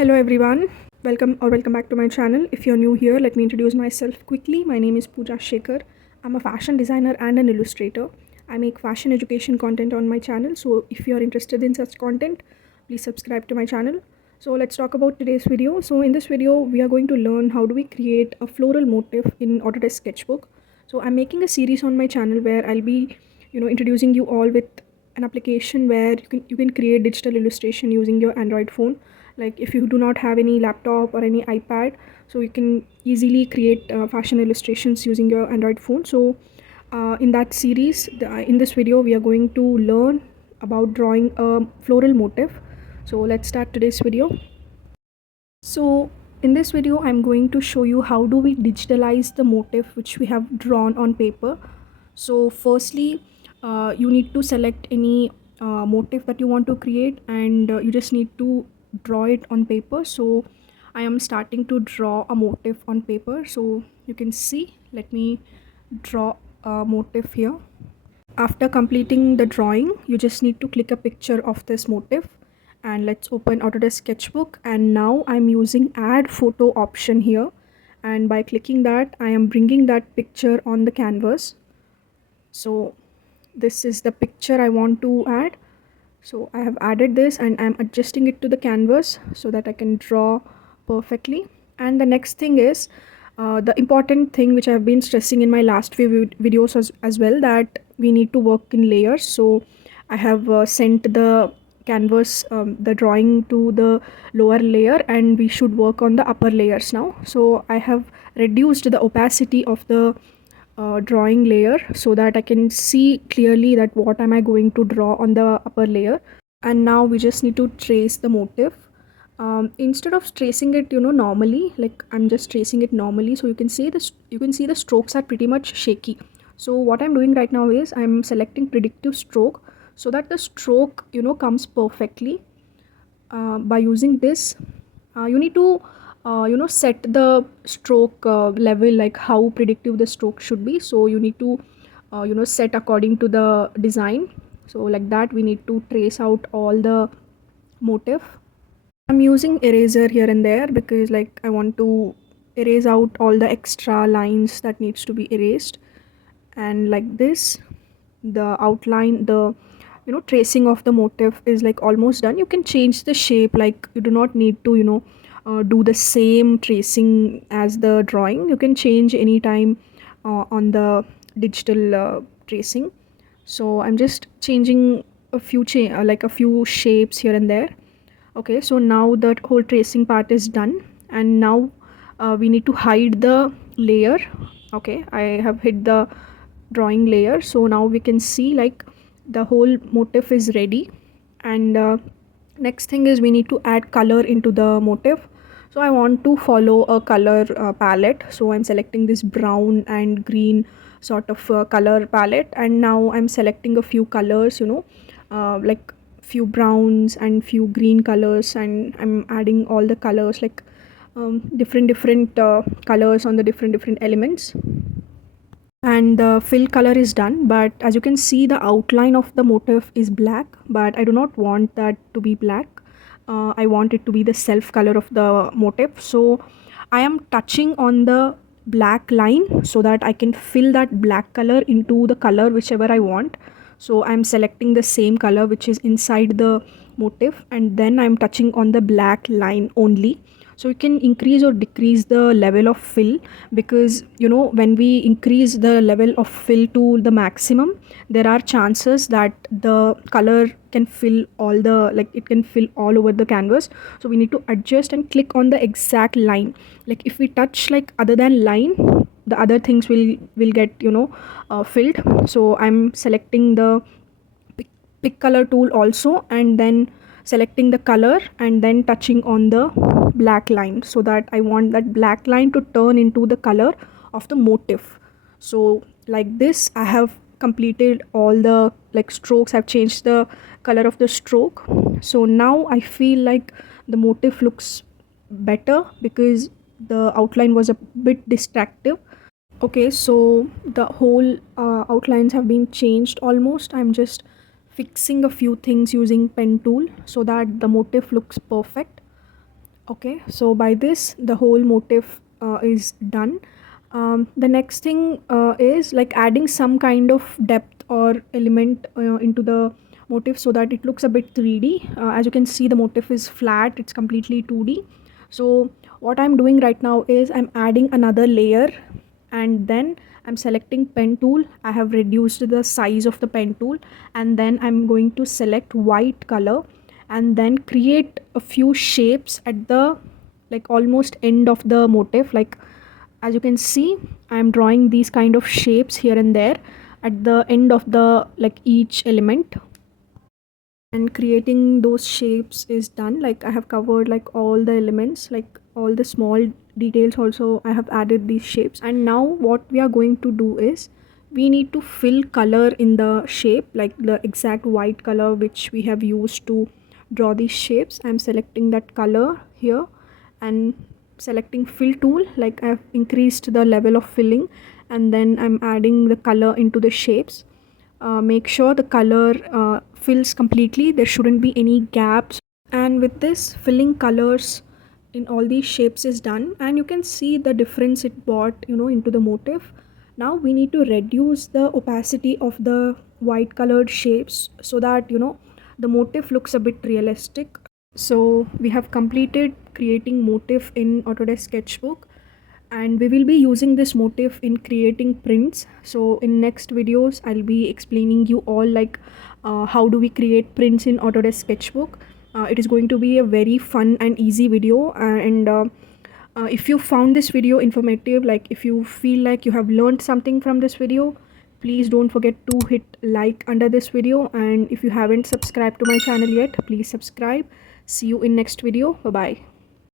Hello everyone, welcome back to my channel. If you're new here, let me introduce myself quickly. My name is Pooja Shekhar. I'm a fashion designer and an illustrator. I make fashion education content on my channel, so if you're interested in such content, please subscribe to my channel. So let's talk about today's video. So in this video, we are going to learn how do we create a floral motif in Autodesk Sketchbook. So I'm making a series on my channel where I'll be, introducing you all with an application where you can create digital illustration using your Android phone. Like if you do not have any laptop or any iPad, so you can easily create fashion illustrations using your Android phone. So in that series, in this video, we are going to learn about drawing a floral motif. So let's start today's video. So in this video, I'm going to show you how do we digitalize the motif which we have drawn on paper. So firstly, you need to select any motif that you want to create, and you just need to draw it on paper. So I am starting to draw a motif on paper. So you can see, let me draw a motif here. After completing the drawing, you just need to click a picture of this motif, and let's open Autodesk Sketchbook. And now I'm using add photo option here, and by clicking that, I am bringing that picture on the canvas. So this is the picture I want to add. So I have added this and I'm adjusting it to the canvas so that I can draw perfectly. And the next thing is the important thing which I have been stressing in my last few videos as well, that we need to work in layers. So I have sent the canvas, the drawing to the lower layer, and we should work on the upper layers now. So I have reduced the opacity of the drawing layer so that I can see clearly that what am I going to draw on the upper layer. And now we just need to trace the motif. Instead of tracing it normally, like I'm just tracing it normally, so you can see the strokes are pretty much shaky. So what I'm doing right now is I'm selecting predictive stroke so that the stroke comes perfectly. By using this, you need to set the stroke level, like how predictive the stroke should be. So you need to set according to the design. So like that, we need to trace out all the motif. I'm using eraser here and there because like I want to erase out all the extra lines that needs to be erased. And like this, the outline, the tracing of the motif is like almost done. You can change the shape, like you do not need to do the same tracing as the drawing. You can change anytime on the digital tracing. So I'm just changing a few like a few shapes here and there. Okay, so now that whole tracing part is done, and now we need to hide the layer. Okay, I have hid the drawing layer, so now we can see like the whole motif is ready. And next thing is we need to add color into the motif. So I want to follow a color palette, so I'm selecting this brown and green sort of color palette, and now I'm selecting a few colors, like few browns and few green colors, and I'm adding all the colors, like different colors on the different elements. And the fill color is done, but as you can see, the outline of the motif is black, but I do not want that to be black. I want it to be the self color of the motif. So I am touching on the black line so that I can fill that black color into the color whichever I want. So I'm selecting the same color which is inside the motif, and then I'm touching on the black line only. So you can increase or decrease the level of fill, because when we increase the level of fill to the maximum, there are chances that the color can fill all the, like it can fill all over the canvas. So we need to adjust and click on the exact line. Like if we touch like other than line, the other things will get filled. So I'm selecting the pick color tool also, and then selecting the color and then touching on the black line, so that I want that black line to turn into the color of the motif. So like this, I have completed all the like strokes. I've changed the color of the stroke. So now I feel like the motif looks better because the outline was a bit distractive. Okay, so the whole outlines have been changed almost. I'm just fixing a few things using pen tool so that the motif looks perfect. Okay, so by this the whole motif is done. The next thing is like adding some kind of depth or element into the motif so that it looks a bit 3D. As you can see, the motif is flat, it's completely 2D. So what I'm doing right now is I'm adding another layer, and then I'm selecting pen tool. I have reduced the size of the pen tool, and then I'm going to select white color and then create a few shapes at the like almost end of the motif. Like as you can see, I'm drawing these kind of shapes here and there at the end of the like each element, and creating those shapes is done. Like I have covered like all the elements, like all the small details also I have added these shapes. And now what we are going to do is we need to fill color in the shape, like the exact white color which we have used to draw these shapes. I'm selecting that color here and selecting fill tool. Like I've increased the level of filling, and then I'm adding the color into the shapes. Make sure the color fills completely, there shouldn't be any gaps. And with this, filling colors in all these shapes is done, and you can see the difference it brought into the motif. Now we need to reduce the opacity of the white colored shapes so that the motif looks a bit realistic. So we have completed creating motif in Autodesk Sketchbook, and we will be using this motif in creating prints. So in next videos I'll be explaining you all like how do we create prints in Autodesk Sketchbook. It is going to be a very fun and easy video, and if you found this video informative, like if you feel like you have learned something from this video, please don't forget to hit like under this video, and if you haven't subscribed to my channel yet, please subscribe. See you in next video. Bye bye.